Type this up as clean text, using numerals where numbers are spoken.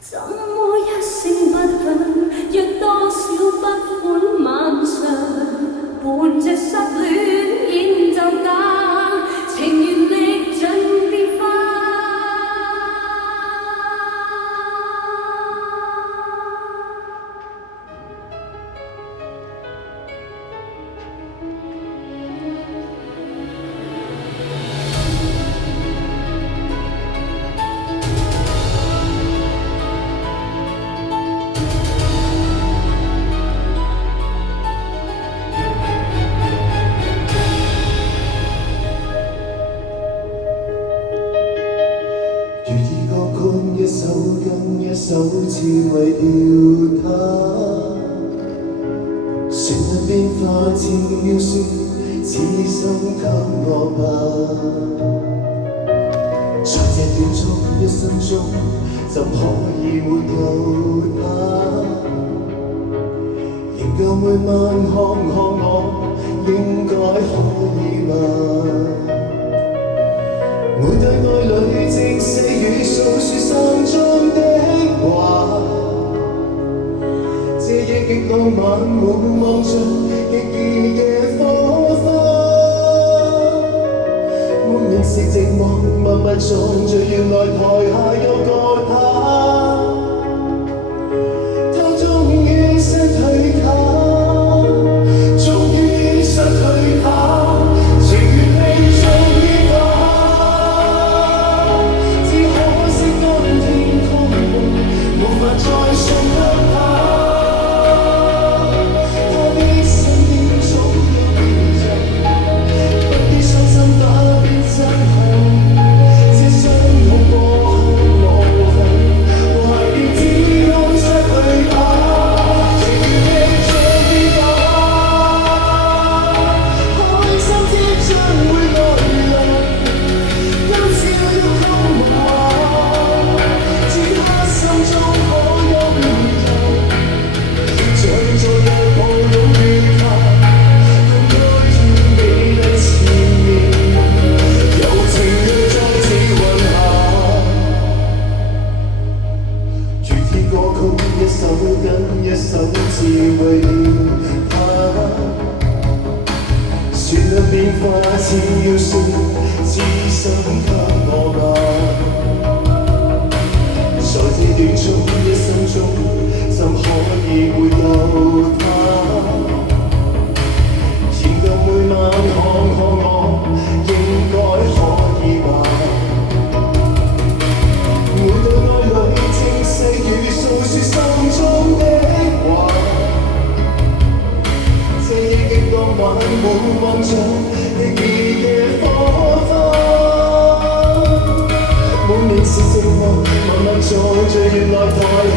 怎麼一聲不響，若多少不歡漫長，伴着失戀演奏家，情願歷盡變化。一首跟一首只為了他，旋律變化似要說，此生給我吧。在這短促一生中，怎可以沒有他？仍舊每晚看我，應該可以吧？每對愛侶正四語訴說心中的話，這夜極浪漫，滿望着極易嘅火花。滿面是寂寞，默默藏着，原來台下有個他，他終於失去他，終於失去他。再送給他，他的身邊總有別人，不必傷心打變真恨，這傷痛過後無痕，懷念只好失去他，情願歷盡變化，開心即將會來臨，今宵要給夢話，此刻心中。一首跟一首只為了他，旋律變化似要說，此生給我吧。在這短促一生中，怎可以沒有他？仍舊每晚看我，應該可以吧？每對愛侶正細語訴說心中的話，這夜極浪漫，滿望着極易嘅火花。滿面是寂寞，默默在着，原來台下